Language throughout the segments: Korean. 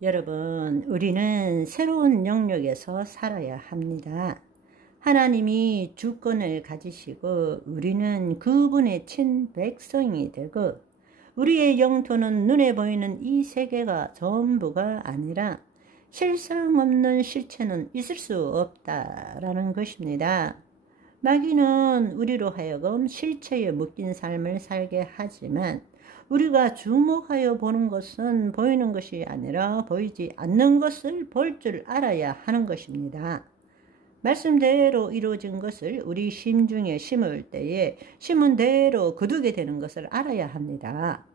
여러분, 우리는 새로운 영역에서 살아야 합니다. 하나님이 주권을 가지시고 우리는 그분의 친백성이 되고 우리의 영토는 눈에 보이는 이 세계가 전부가 아니라 실상 없는 실체는 있을 수 없다라는 것입니다. 마귀는 우리로 하여금 실체에 묶인 삶을 살게 하지만 우리가 주목하여 보는 것은 보이는 것이 아니라 보이지 않는 것을 볼 줄 알아야 하는 것입니다. 말씀대로 이루어진 것을 우리 심중에 심을 때에 심은 대로 거두게 되는 것을 알아야 합니다.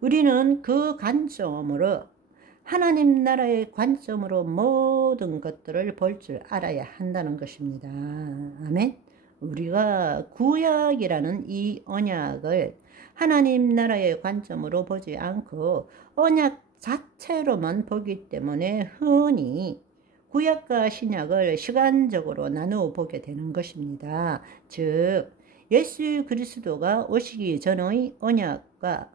우리는 그 관점으로 하나님 나라의 관점으로 모든 것들을 볼 줄 알아야 한다는 것입니다. 아멘. 우리가 구약이라는 이 언약을 하나님 나라의 관점으로 보지 않고 언약 자체로만 보기 때문에 흔히 구약과 신약을 시간적으로 나누어 보게 되는 것입니다. 즉 예수 그리스도가 오시기 전의 언약과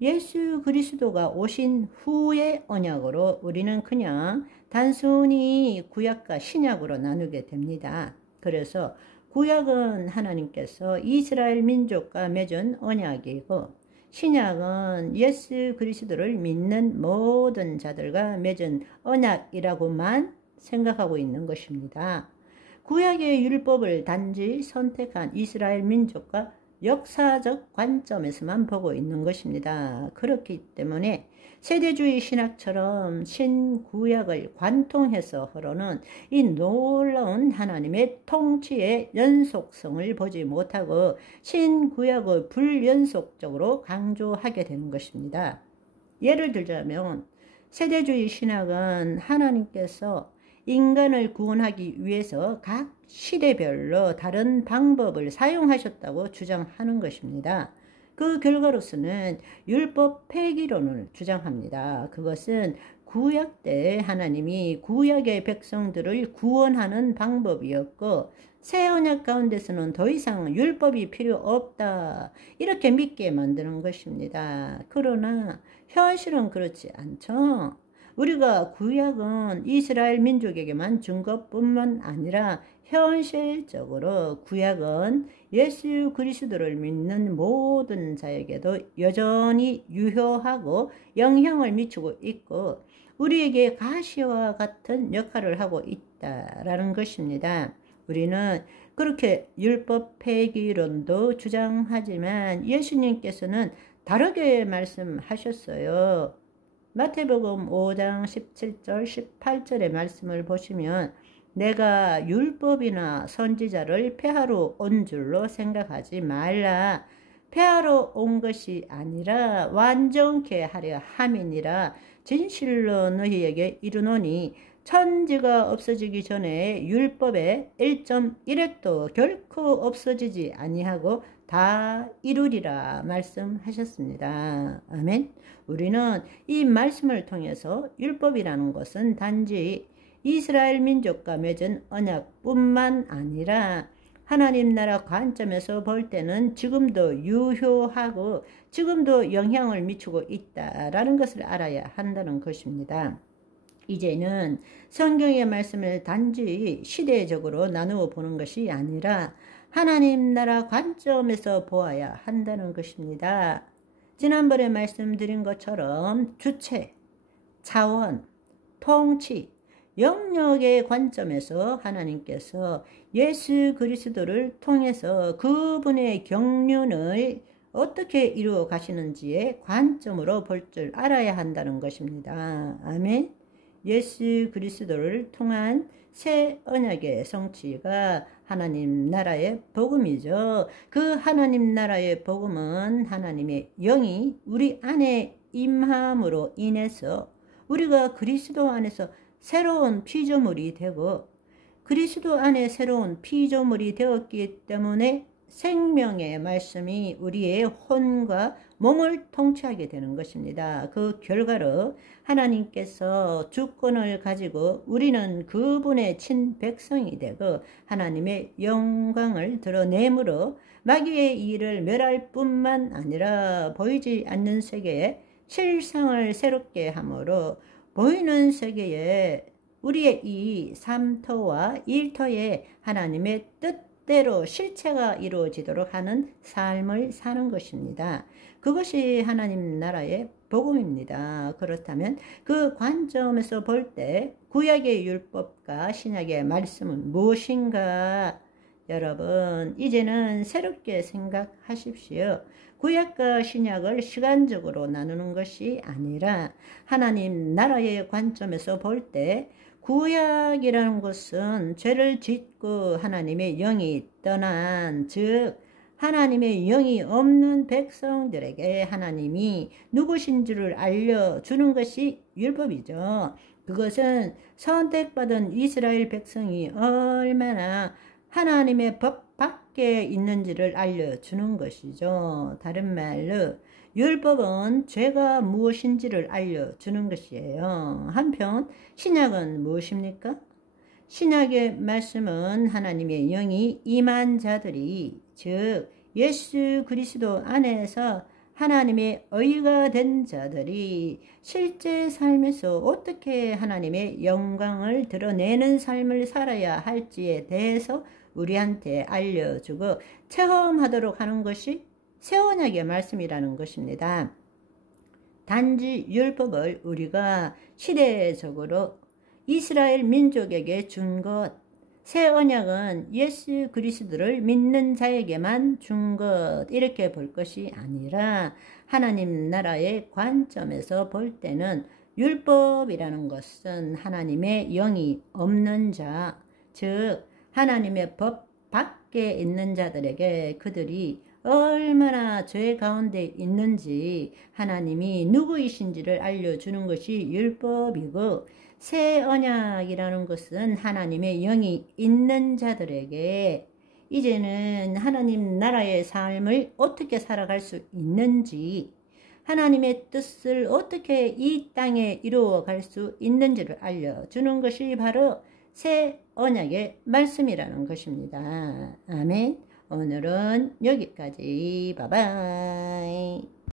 예수 그리스도가 오신 후의 언약으로 우리는 그냥 단순히 구약과 신약으로 나누게 됩니다. 그래서 구약은 하나님께서 이스라엘 민족과 맺은 언약이고 신약은 예수 그리스도를 믿는 모든 자들과 맺은 언약이라고만 생각하고 있는 것입니다. 구약의 율법을 단지 선택한 이스라엘 민족과 역사적 관점에서만 보고 있는 것입니다. 그렇기 때문에 세대주의 신학처럼 신구약을 관통해서 흐르는 이 놀라운 하나님의 통치의 연속성을 보지 못하고 신구약을 불연속적으로 강조하게 되는 것입니다. 예를 들자면 세대주의 신학은 하나님께서 인간을 구원하기 위해서 각 시대별로 다른 방법을 사용하셨다고 주장하는 것입니다. 그 결과로서는 율법 폐기론을 주장합니다. 그것은 구약 때 하나님이 구약의 백성들을 구원하는 방법이었고 새 언약 가운데서는 더 이상 율법이 필요 없다 이렇게 믿게 만드는 것입니다. 그러나 현실은 그렇지 않죠. 우리가 구약은 이스라엘 민족에게만 준 것뿐만 아니라 현실적으로 구약은 예수 그리스도를 믿는 모든 자에게도 여전히 유효하고 영향을 미치고 있고 우리에게 가시와 같은 역할을 하고 있다라는 것입니다. 우리는 그렇게 율법 폐기론도 주장하지만 예수님께서는 다르게 말씀하셨어요. 마태복음 5장 17절 18절의 말씀을 보시면 내가 율법이나 선지자를 폐하러 온 줄로 생각하지 말라. 폐하러 온 것이 아니라 완전케 하려 함이니라. 진실로 너희에게 이르노니 천지가 없어지기 전에 율법의 1.1획도 결코 없어지지 아니하고 다 이루리라 말씀하셨습니다. 아멘. 우리는 이 말씀을 통해서 율법이라는 것은 단지 이스라엘 민족과 맺은 언약뿐만 아니라 하나님 나라 관점에서 볼 때는 지금도 유효하고 지금도 영향을 미치고 있다라는 것을 알아야 한다는 것입니다. 이제는 성경의 말씀을 단지 시대적으로 나누어 보는 것이 아니라 하나님 나라 관점에서 보아야 한다는 것입니다. 지난번에 말씀드린 것처럼 주체, 차원, 통치, 영역의 관점에서 하나님께서 예수 그리스도를 통해서 그분의 경륜을 어떻게 이루어 가시는지의 관점으로 볼 줄 알아야 한다는 것입니다. 아멘. 예수 그리스도를 통한 새 언약의 성취가 하나님 나라의 복음이죠. 그 하나님 나라의 복음은 하나님의 영이 우리 안에 임함으로 인해서 우리가 그리스도 안에서 새로운 피조물이 되고 그리스도 안에 새로운 피조물이 되었기 때문에 생명의 말씀이 우리의 혼과 몸을 통치하게 되는 것입니다. 그 결과로 하나님께서 주권을 가지고 우리는 그분의 친백성이 되고 하나님의 영광을 드러내므로 마귀의 일을 멸할 뿐만 아니라 보이지 않는 세계에 실상을 새롭게 함으로 보이는 세계에 우리의 이 삶터와 일터에 하나님의 뜻대로 실체가 이루어지도록 하는 삶을 사는 것입니다. 그것이 하나님 나라의 복음입니다. 그렇다면 그 관점에서 볼 때 구약의 율법과 신약의 말씀은 무엇인가? 여러분, 이제는 새롭게 생각하십시오. 구약과 신약을 시간적으로 나누는 것이 아니라 하나님 나라의 관점에서 볼 때 구약이라는 것은 죄를 짓고 하나님의 영이 떠난, 즉 하나님의 영이 없는 백성들에게 하나님이 누구신 줄을 알려주는 것이 율법이죠. 그것은 선택받은 이스라엘 백성이 얼마나 하나님의 법 밖에 있는지를 알려주는 것이죠. 다른 말로 율법은 죄가 무엇인지를 알려주는 것이에요. 한편 신약은 무엇입니까? 신약의 말씀은 하나님의 영이 임한 자들이, 즉 예수 그리스도 안에서 하나님의 의가 된 자들이 실제 삶에서 어떻게 하나님의 영광을 드러내는 삶을 살아야 할지에 대해서 우리한테 알려주고 체험하도록 하는 것이 새 언약의 말씀이라는 것입니다. 단지 율법을 우리가 시대적으로 이스라엘 민족에게 준 것, 새 언약은 예수 그리스도를 믿는 자에게만 준 것, 이렇게 볼 것이 아니라 하나님 나라의 관점에서 볼 때는 율법이라는 것은 하나님의 영이 없는 자, 즉 하나님의 법 밖에 있는 자들에게 그들이 얼마나 죄 가운데 있는지 하나님이 누구이신지를 알려주는 것이 율법이고, 새 언약이라는 것은 하나님의 영이 있는 자들에게 이제는 하나님 나라의 삶을 어떻게 살아갈 수 있는지, 하나님의 뜻을 어떻게 이 땅에 이루어갈 수 있는지를 알려주는 것이 바로 새 언약의 말씀이라는 것입니다. 아멘. 오늘은 여기까지. 바이바이.